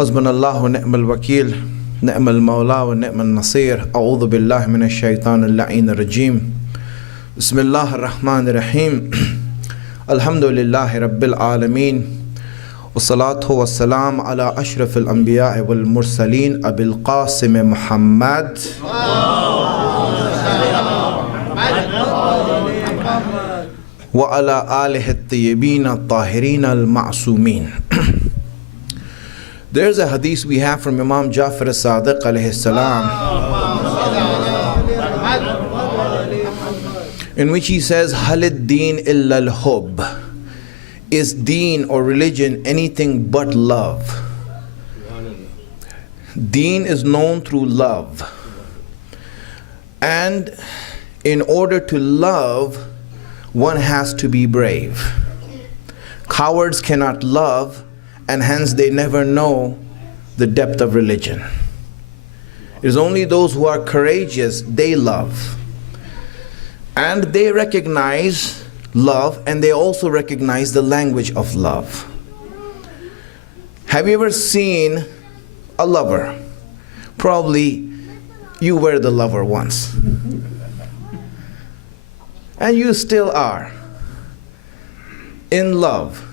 حسبنا الله ونعم الوكيل نعم المولى ونعم النصير أعوذ بالله من الشيطان اللعين الرجيم بسم الله الرحمن الرحيم الحمد لله رب العالمين والصلاة والسلام على أشرف الأنبياء والمرسلين أبي القاسم محمد وعلى آله الطيبين الطاهرين المعصومين. There's a hadith we have from Imam Jafar as-Sadiq alayhi salam, in which he says, Halid deen illa al-hub. Is deen or religion anything but love? Deen is known through love. And in order to love, one has to be brave. Cowards cannot love, and hence they never know the depth of religion. It is only those who are courageous, they love. And they recognize love, and they also recognize the language of love. Have you ever seen a lover? Probably you were the lover once. And you still are in love.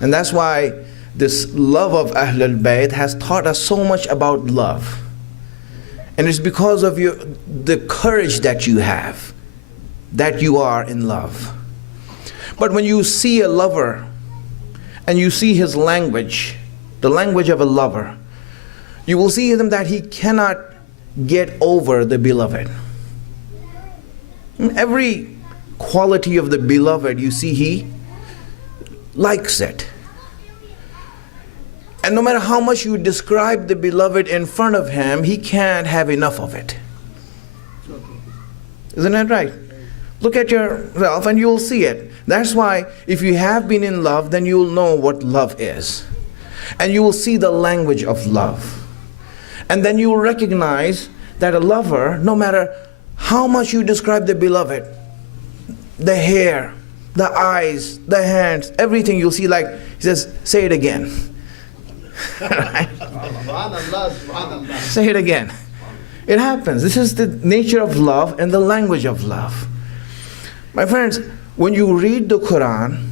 And that's why this love of Ahlul Bayt has taught us so much about love. And it's because of the courage that you have that you are in love. But when you see a lover and you see his language, the language of a lover, you will see him that he cannot get over the beloved. Every quality of the beloved, you see, he likes it. And no matter how much you describe the beloved in front of him, he can't have enough of it. Isn't that right? Look at yourself and you'll see it. That's why if you have been in love, then you'll know what love is. And you will see the language of love. And then you will recognize that a lover, no matter how much you describe the beloved, the hair, the eyes, the hands, everything you'll see, like he says, say it again. Right? Say it again. It happens. This is the nature of love and the language of love. My friends, when you read the Quran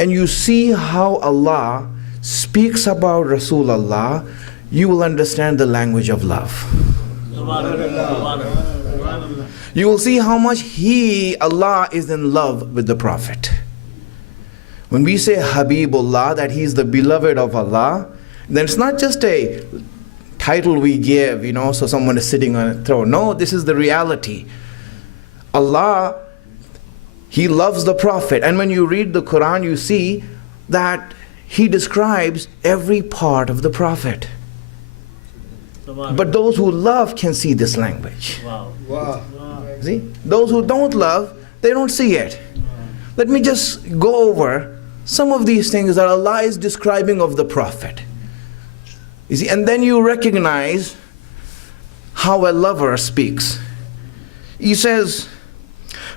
and you see how Allah speaks about Rasulullah, you will understand the language of love. You will see how much Allah is in love with the Prophet. When we say Habibullah, that he is the beloved of Allah, then it's not just a title we give, so someone is sitting on a throne. No, this is the reality. Allah, he loves the Prophet. And when you read the Quran, you see that he describes every part of the Prophet. But those who love can see this language. Wow. See? Those who don't love, they don't see it. Let me just go over some of these things that Allah is describing of the Prophet. You see, and then you recognize how a lover speaks. He says,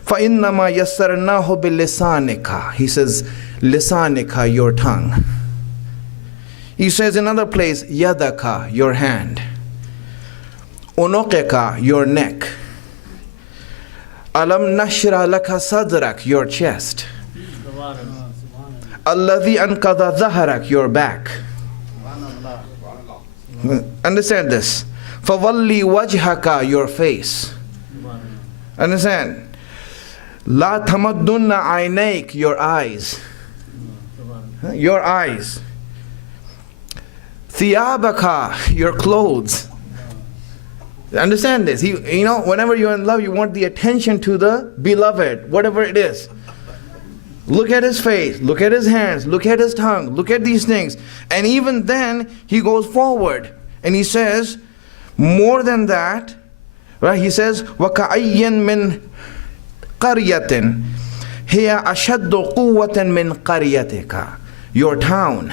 فَإِنَّمَا يَسَّرْنَاهُ بِلِسَانِكَ. He says, lisanika, your tongue. He says in another place, yadaka, your hand. Unuqika, your neck. Alam nashra laka sadrak, your chest. Alladhi ankada dhaharak, your back. Understand this. Fawalli wajhaka, your face. Understand? La tamaddunna aynaik, your eyes. Your eyes. Thiyabaka, your clothes. Understand this. Whenever you're in love, you want the attention to the beloved, whatever it is. Look at his face, look at his hands, look at his tongue, look at these things. And even then, he goes forward and he says, more than that, right? He says, وَكَأَيٍّ مِّن قَرْيَةٍ هِيَ أَشَدُّ قُوَّةً مِّن قَرْيَتِكَ. Your town.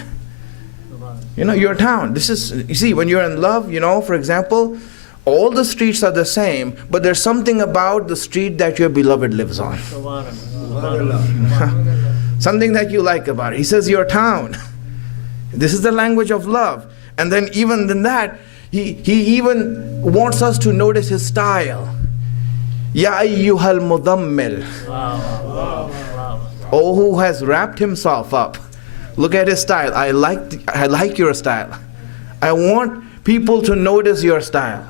Your town. This is, you see, when you're in love, for example, all the streets are the same, but there's something about the street that your beloved lives on. Something that you like about it. He says, your town. This is the language of love. And then even than that, he even wants us to notice his style. Ya ayyuhal mudammil. Oh, who has wrapped himself up. Look at his style. I like your style. I want people to notice your style.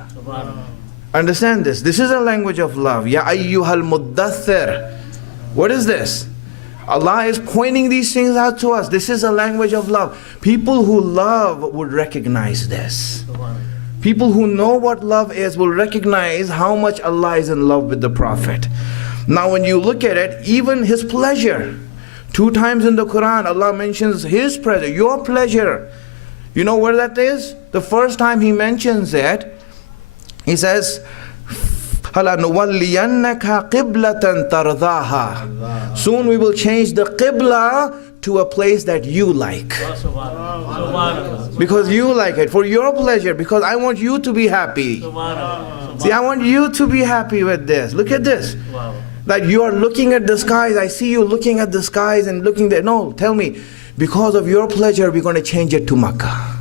Understand this. This is a language of love. Ya ayyuhal muddathir. What is this? Allah is pointing these things out to us. This is a language of love. People who love would recognize this. People who know what love is will recognize how much Allah is in love with the Prophet. Now when you look at it, even his pleasure. 2 times in the Quran, Allah mentions his pleasure, your pleasure. You know where that is? The first time he mentions it, he says, فَلَنُوَلِّيَنَّكَ قِبْلَةً تَرْضَاهَا. Soon we will change the qibla to a place that you like. Because you like it, for your pleasure, because I want you to be happy. See, I want you to be happy with this. Look at this. That you are looking at the skies. I see you looking at the skies and looking there. No, tell me, because of your pleasure, we're going to change it to Makkah.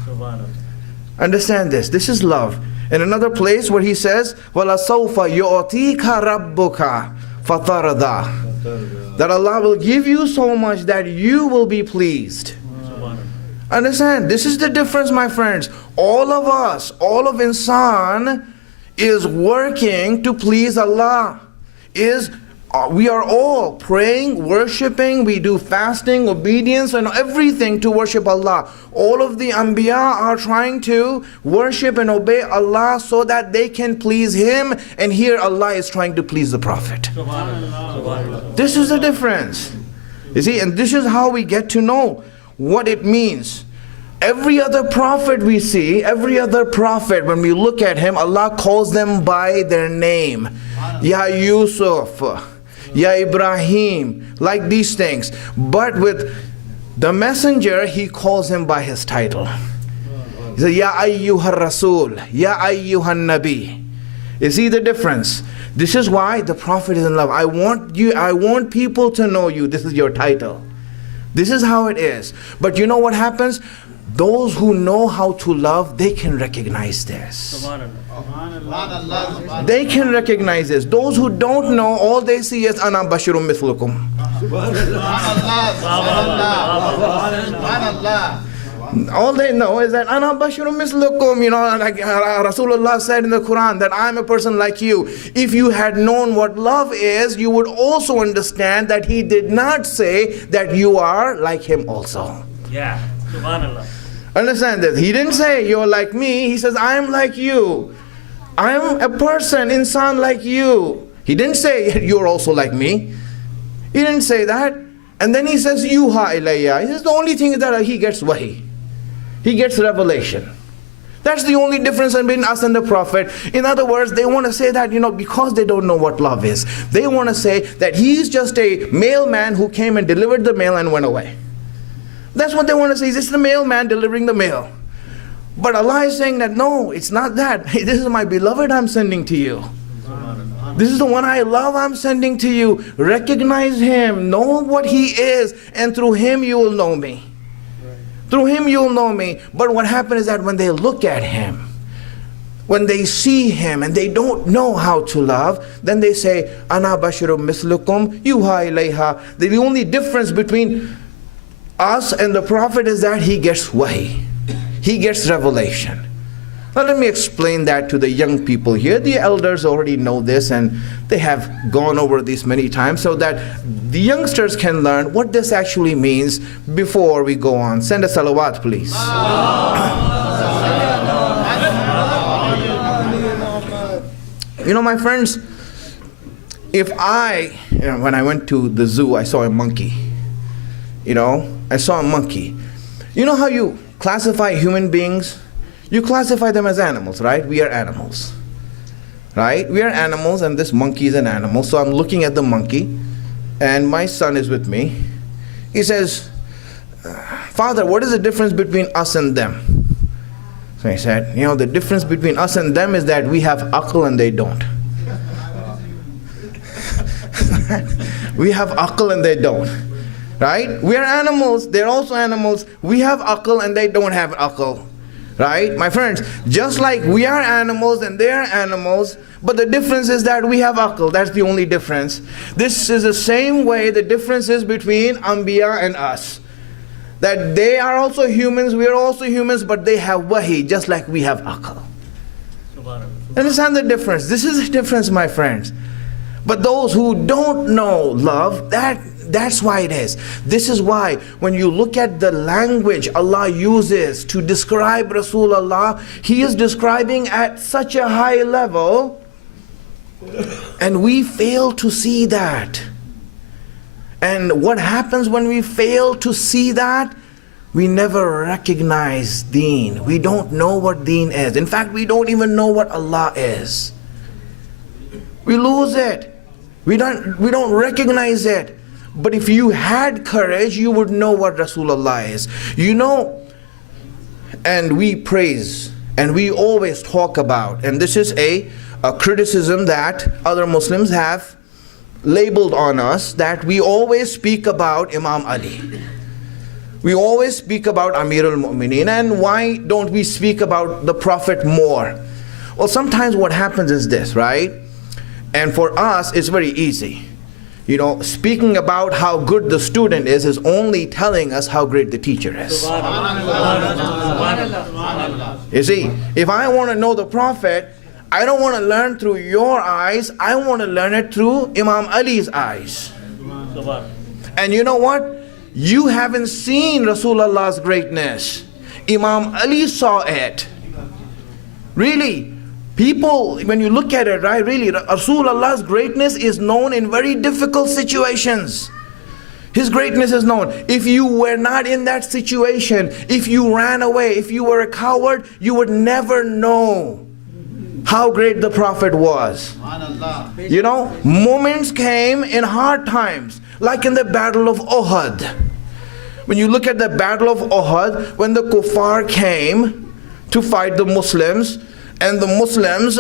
Understand this. This is love. In another place where he says, وَلَسَوْفَ يُعْتِيكَ رَبُّكَ فَتَرْضَى. That Allah will give you so much that you will be pleased. Understand? This is the difference, my friends. All of us, all of insan is working to please Allah. We are all praying, worshipping, we do fasting, obedience and everything to worship Allah. All of the Anbiya are trying to worship and obey Allah so that they can please Him, and here Allah is trying to please the Prophet. This is the difference. You see, and this is how we get to know what it means. Every other prophet we see, every other prophet, when we look at him, Allah calls them by their name. Ya Yusuf, Ya Ibrahim, like these things. But with the messenger, he calls him by his title. He says, Ya ayyuhar Rasul, Ya ayyuhan Nabi. You see the difference? This is why the Prophet is in love. I want people to know you. This is your title. This is how it is. But you know what happens? Those who know how to love, they can recognize this. They can recognize this. Those who don't know, all they see is Ana Bashirum Mithlukum. All they know is that Ana Bashirum Mithlukum. You know, like Rasulullah said in the Quran, that I'm a person like you. If you had known what love is, you would also understand that he did not say that you are like him also. Yeah, subhanallah. Understand this. He didn't say you're like me. He says I'm like you. I'm a person, insan like you. He didn't say you're also like me. He didn't say that. And then he says yuha ilayya. He says the only thing is that he gets wahi. He gets revelation. That's the only difference between us and the Prophet. In other words, they want to say that, you know, because they don't know what love is. They want to say that he's just a mailman who came and delivered the mail and went away. That's what they want to say. Is this the mailman delivering the mail? But Allah is saying that no, it's not that. Hey, this is my beloved I'm sending to you. This is the one I love I'm sending to you. Recognize him, know what he is, and through him you will know me. Through him you will know me. But what happens is that when they look at him, when they see him and they don't know how to love, then they say, Ana bashirum mislukum yuha ilayha. The only difference between us and the Prophet is that he gets wahi. He gets revelation. Now let me explain that to the young people here. The elders already know this and they have gone over this many times so that the youngsters can learn what this actually means before we go on. Send a salawat, please. You know, my friends, if when I went to the zoo, I saw a monkey. You know, I saw a monkey. You know how you classify human beings? You classify them as animals, right? We are animals, right? We are animals, and this monkey is an animal. So I'm looking at the monkey, and my son is with me. He says, Father, what is the difference between us and them? So he said, you know, the difference between us and them is that we have aql and they don't. We have aql and they don't. Right? We are animals, they're also animals. We have aql and they don't have aql. Right? My friends, just like we are animals and they are animals, but the difference is that we have aql. That's the only difference. This is the same way the difference is between Anbiya and us. That they are also humans, we are also humans, but they have wahi, just like we have aql. Understand the difference? This is the difference, my friends. But those who don't know love, that's why it is. This is why when you look at the language Allah uses to describe Rasulullah, He is describing at such a high level, and we fail to see that. And what happens when we fail to see that? We never recognize deen. We don't know what deen is. In fact, we don't even know what Allah is. We lose it. We don't recognize it. But if you had courage, you would know what Rasulullah is. You know, and we praise, and we always talk about, and this is a criticism that other Muslims have labeled on us, that we always speak about Imam Ali. We always speak about Amir al-Mu'mineen, and why don't we speak about the Prophet more? Well, sometimes what happens is this, right? And for us, it's very easy. You know, speaking about how good the student is only telling us how great the teacher is. You see, if I want to know the Prophet, I don't want to learn through your eyes, I want to learn it through Imam Ali's eyes. And you know what? You haven't seen Rasulullah's greatness. Imam Ali saw it. Really, people, when you look at it, right, really, Rasulullah's greatness is known in very difficult situations. His greatness is known. If you were not in that situation, if you ran away, if you were a coward, you would never know how great the Prophet was. You know, moments came in hard times, like in the Battle of Uhud. When you look at the Battle of Uhud, when the kuffar came to fight the Muslims, and the Muslims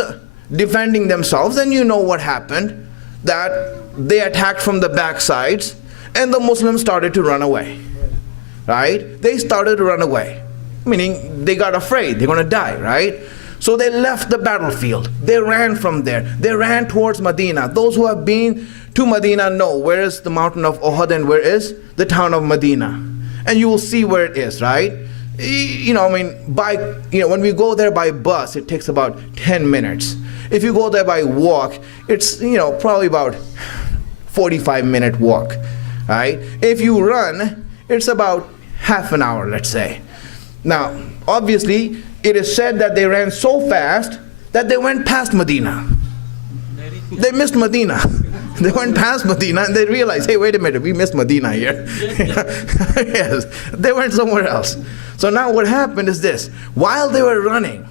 defending themselves, then you know what happened, that they attacked from the backsides, and the Muslims started to run away. Right? They started to run away, meaning they got afraid, they're going to die, right? So they left the battlefield. They ran from there. They ran towards Medina. Those who have been to Medina know where is the mountain of Uhud and where is the town of Medina. And you will see where it is, right? You know, I mean, when we go there by bus, it takes about 10 minutes. If you go there by walk, it's, probably about 45-minute walk, right? If you run, it's about half an hour, let's say. Now, obviously, it is said that they ran so fast that they went past Medina. They missed Medina. They went past Medina and they realized, hey, wait a minute, we missed Medina here. Yes, they went somewhere else. So now what happened is this. While they were running,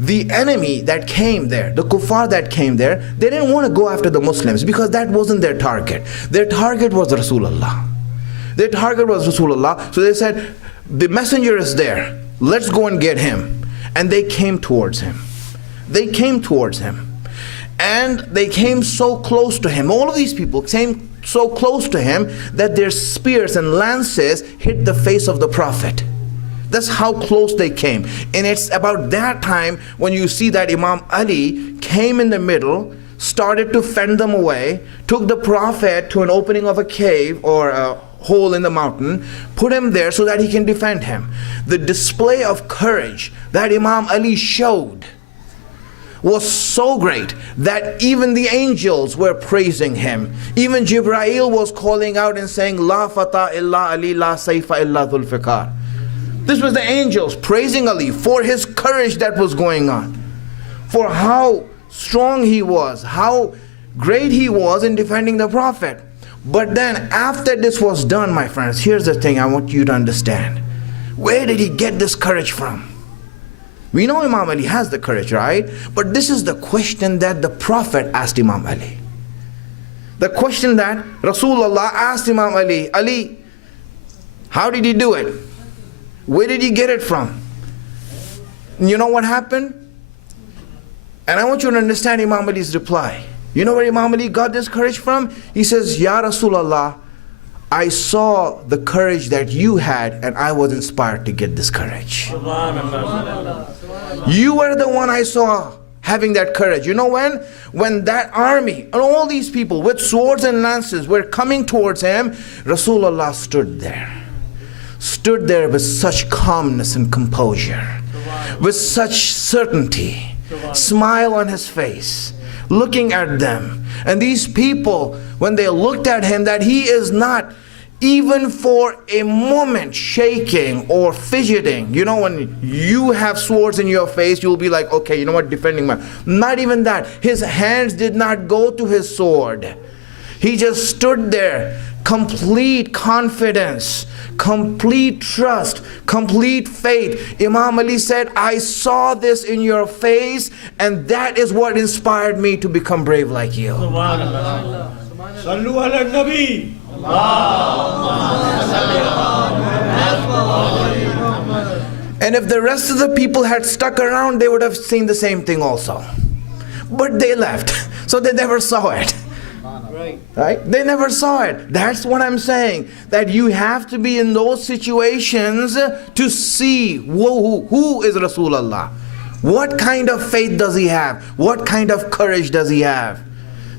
the enemy that came there, the kuffar that came there, they didn't want to go after the Muslims because that wasn't their target. Their target was Rasulullah. Their target was Rasulullah. So they said, the messenger is there. Let's go and get him. And they came towards him. They came towards him. And they came so close to him. All of these people came so close to him that their spears and lances hit the face of the Prophet. That's how close they came. And it's about that time when you see that Imam Ali came in the middle, started to fend them away, took the Prophet to an opening of a cave or a hole in the mountain, put him there so that he can defend him. The display of courage that Imam Ali showed was so great that even the angels were praising him. Even Jibreel was calling out and saying, La fata illa Ali, la sayfa illa dhul fiqar. This was the angels praising Ali for his courage that was going on, for how strong he was, how great he was in defending the Prophet. But then after this was done, my friends, here's the thing I want you to understand. Where did he get this courage from? We know Imam Ali has the courage, right? But this is the question that the Prophet asked Imam Ali. The question that Rasulullah asked Imam Ali, Ali, how did he do it? Where did he get it from? And you know what happened? And I want you to understand Imam Ali's reply. You know where Imam Ali got this courage from? He says, Ya Rasulullah, I saw the courage that you had, and I was inspired to get this courage. You were the one I saw having that courage. You know when that army and all these people with swords and lances were coming towards him, Rasulullah stood there with such calmness and composure, with such certainty, smile on his face, looking at them. And these people, when they looked at him, that he is not even for a moment shaking or fidgeting. You know, when you have swords in your face, you'll be like, okay, you know what, defending my... Not even that. His hands did not go to his sword. He just stood there, complete confidence, complete trust, complete faith. Imam Ali said, I saw this in your face, and that is what inspired me to become brave like you. Sallu ala Nabi. And if the rest of the people had stuck around, they would have seen the same thing also. But they left, so they never saw it. Right? They never saw it. That's what I'm saying. That you have to be in those situations to see who is Rasulullah. What kind of faith does he have? What kind of courage does he have?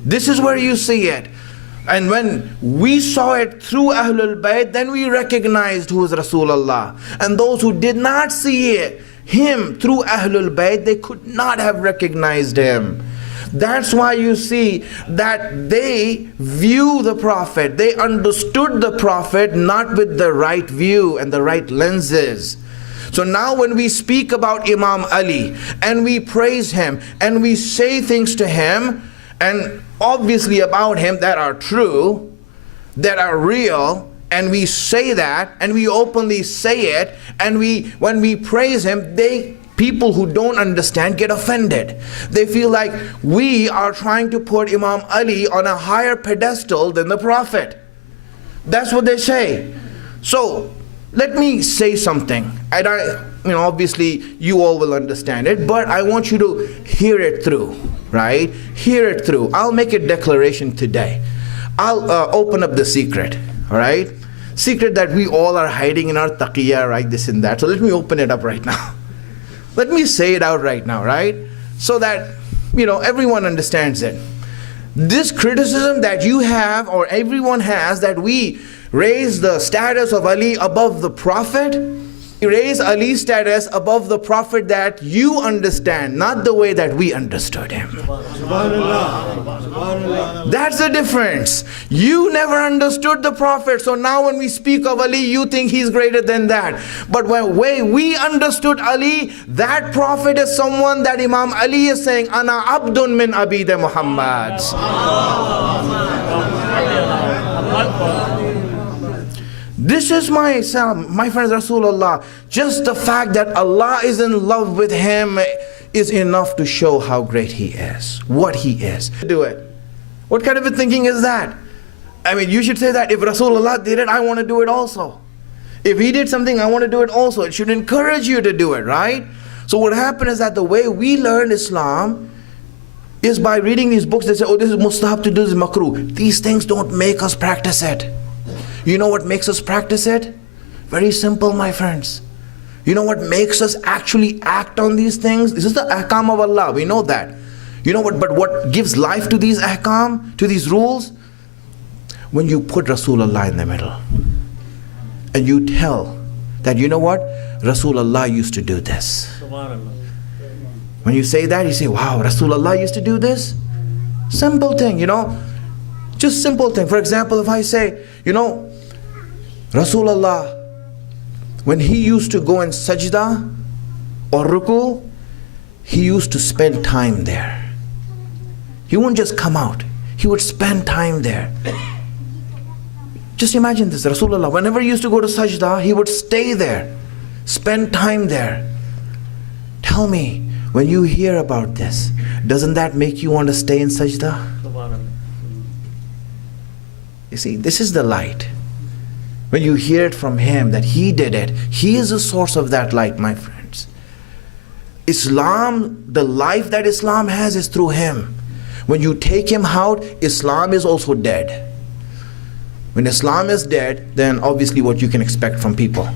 This is where you see it. And when we saw it through Ahlul Bayt, then we recognized who is Rasulullah. And those who did not see him through Ahlul Bayt, they could not have recognized him. That's why you see that they view the Prophet, they understood the Prophet not with the right view and the right lenses. So now when we speak about Imam Ali and we praise him and we say things to him and obviously about him that are true, that are real, and we say that and we openly say it, and when we praise him, people who don't understand get offended. They feel like we are trying to put Imam Ali on a higher pedestal than the Prophet. That's what they say. So let me say something. Obviously you all will understand it, but I want you to hear it through, right? Hear it through. I'll make a declaration today. I'll open up the secret, all right? Secret that we all are hiding in our taqiyya, right? This and that. So let me open it up right now. Let me say it out right now, right? So that, everyone understands it. This criticism that you have, or everyone has, that we raise the status of Ali above the Prophet, you raise Ali's status above the Prophet that you understand, not the way that we understood him. That's the difference. You never understood the Prophet, so now when we speak of Ali, you think he's greater than that. But when way we understood Ali, that Prophet is someone that Imam Ali is saying, Ana abdun min abide Muhammad. This is my friends, Rasulullah. Just the fact that Allah is in love with him is enough to show how great he is, what he is. Do it. What kind of a thinking is that? I mean, you should say that if Rasulullah did it, I want to do it also. If he did something, I want to do it also. It should encourage you to do it, right? So what happened is that the way we learn Islam is by reading these books. They say, oh, this is mustahab to do, this is makruh. These things don't make us practice it. You know what makes us practice it? Very simple, my friends. You know what makes us actually act on these things? This is the ahkam of Allah, we know that. You know what, but what gives life to these ahkam, to these rules? When you put Rasulullah in the middle. And you tell that, you know what? Rasulullah used to do this. When you say that, you say, wow, Rasulullah used to do this? Simple thing, just simple thing. For example, if I say, Rasulullah, when he used to go in sajda or ruku, he used to spend time there. He wouldn't just come out. He would spend time there. Just imagine this. Rasulullah, whenever he used to go to sajda, he would stay there, spend time there. Tell me, when you hear about this, doesn't that make you want to stay in sajda? You see, this is the light. When you hear it from him that he did it, he is the source of that light, my friends. Islam, the life that Islam has is through him. When you take him out, Islam is also dead. When Islam is dead, then obviously what you can expect from people.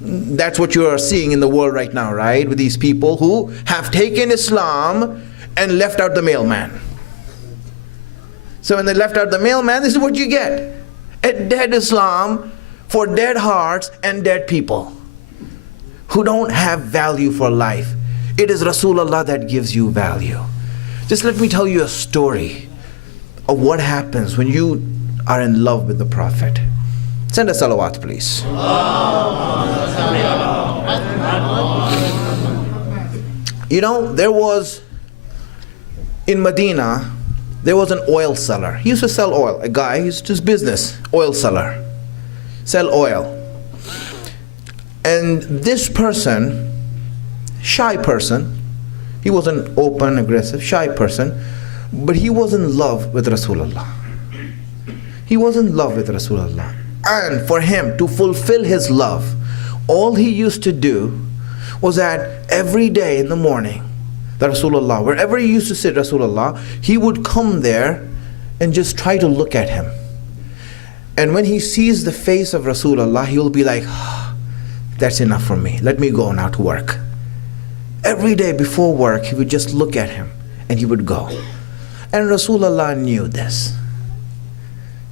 That's what you are seeing in the world right now, right? With these people who have taken Islam and left out the mailman. So when they left out the mailman, this is what you get. A dead Islam for dead hearts and dead people who don't have value for life. It is Rasulullah that gives you value. Just let me tell you a story of what happens when you are in love with the Prophet. Send a salawat, please. You know, there was in Medina, there was an oil seller. He used to sell oil. A guy, he used to his business, oil seller, sell oil. And this person, shy person, he was an open, aggressive, shy person, but he was in love with Rasulullah. He was in love with Rasulullah. And for him to fulfill his love, all he used to do was that every day in the morning, the Rasulullah, wherever he used to sit, Rasulullah, he would come there and just try to look at him. And when he sees the face of Rasulullah, he will be like, that's enough for me. Let me go now to work. Every day before work, he would just look at him and he would go. And Rasulullah knew this.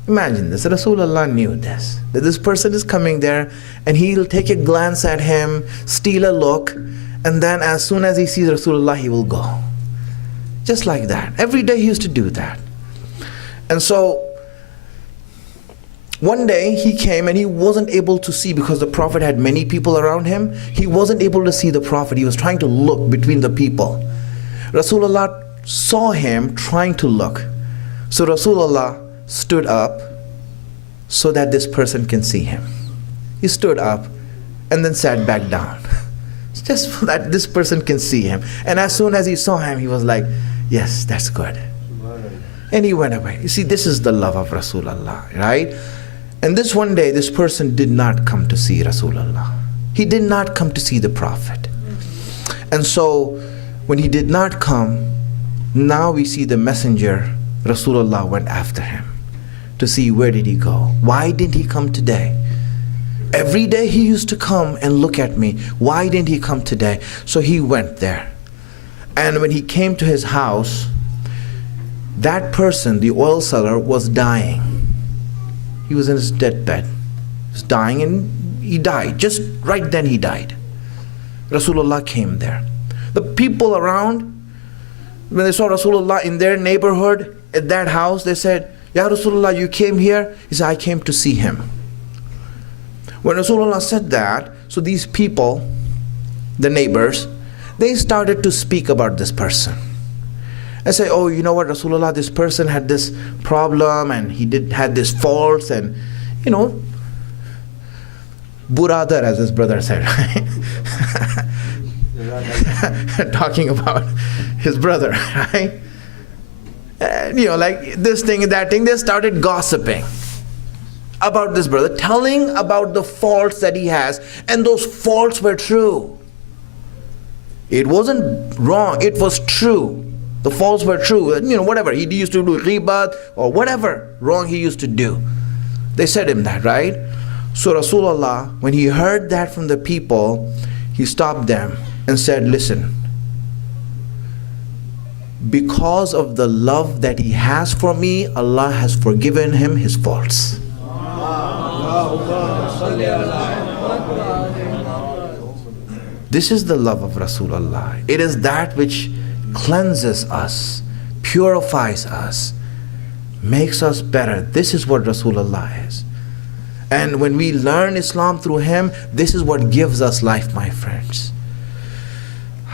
Imagine this, Rasulullah knew this, that this person is coming there and he'll take a glance at him, steal a look, and then as soon as he sees Rasulullah, he will go. Just like that. Every day he used to do that. And so, one day he came and he wasn't able to see, because the Prophet had many people around him, he wasn't able to see the Prophet. He was trying to look between the people. Rasulullah saw him trying to look. So Rasulullah stood up so that this person can see him. He stood up and then sat back down. Just so that this person can see him. And as soon as he saw him, he was like, yes, that's good. And he went away. You see, this is the love of Rasulullah, right? And this one day, this person did not come to see Rasulullah. He did not come to see the Prophet. And so, when he did not come, now we see the messenger, Rasulullah, went after him to see where did he go. Why didn't he come today? Every day he used to come and look at me. Why didn't he come today? So he went there. And when he came to his house, that person, the oil seller, was dying. He was in his deathbed. He was dying and he died. Just right then he died. Rasulullah came there. The people around, when they saw Rasulullah in their neighborhood, at that house, they said, Ya Rasulullah, you came here? He said, I came to see him. When Rasulullah said that, so these people, the neighbors, they started to speak about this person. And say, oh, you know what, Rasulullah, this person had this problem and he had this faults and, you know, Buradar, as his brother said, right? Talking about his brother, right? And, you know, like this thing and that thing, they started gossiping about this brother, telling about the faults that he has, and those faults were true. It wasn't wrong, it was true. The faults were true. You know, whatever, he used to do ghibat or whatever wrong he used to do. They said him that, right? So Rasulullah, when he heard that from the people, he stopped them and said, listen, because of the love that he has for me, Allah has forgiven him his faults. This is the love of Rasulullah. It is that which cleanses us, purifies us, makes us better. This is what Rasulullah is. And when we learn Islam through him, this is what gives us life, my friends.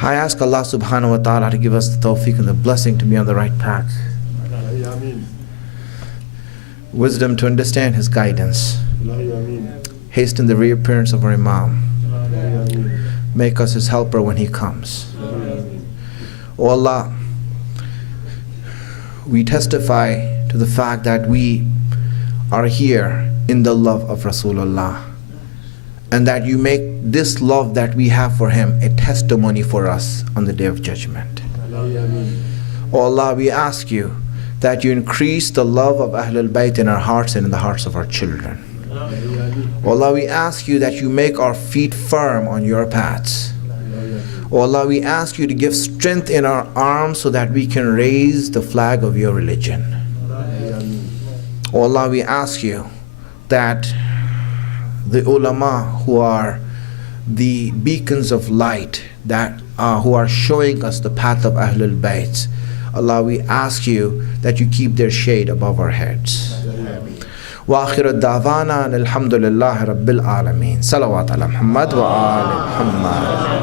I ask Allah subhanahu wa ta'ala to give us the tawfiq and the blessing to be on the right path. Wisdom to understand his guidance. Hasten the reappearance of our Imam. Make us his helper when he comes. O Allah, we testify to the fact that we are here in the love of Rasulullah, and that you make this love that we have for him a testimony for us on the Day of Judgment. O Allah, we ask you that you increase the love of Ahlul Bayt in our hearts and in the hearts of our children. O Allah, we ask you that you make our feet firm on your paths. O Allah, we ask you to give strength in our arms so that we can raise the flag of your religion. O Allah, we ask you that the ulama who are the beacons of light, that who are showing us the path of Ahlul Bayt, Allah, we ask you that you keep their shade above our heads. وآخر الدعوانا الحمد لله رب العالمين. صلوات على محمد وآل محمد.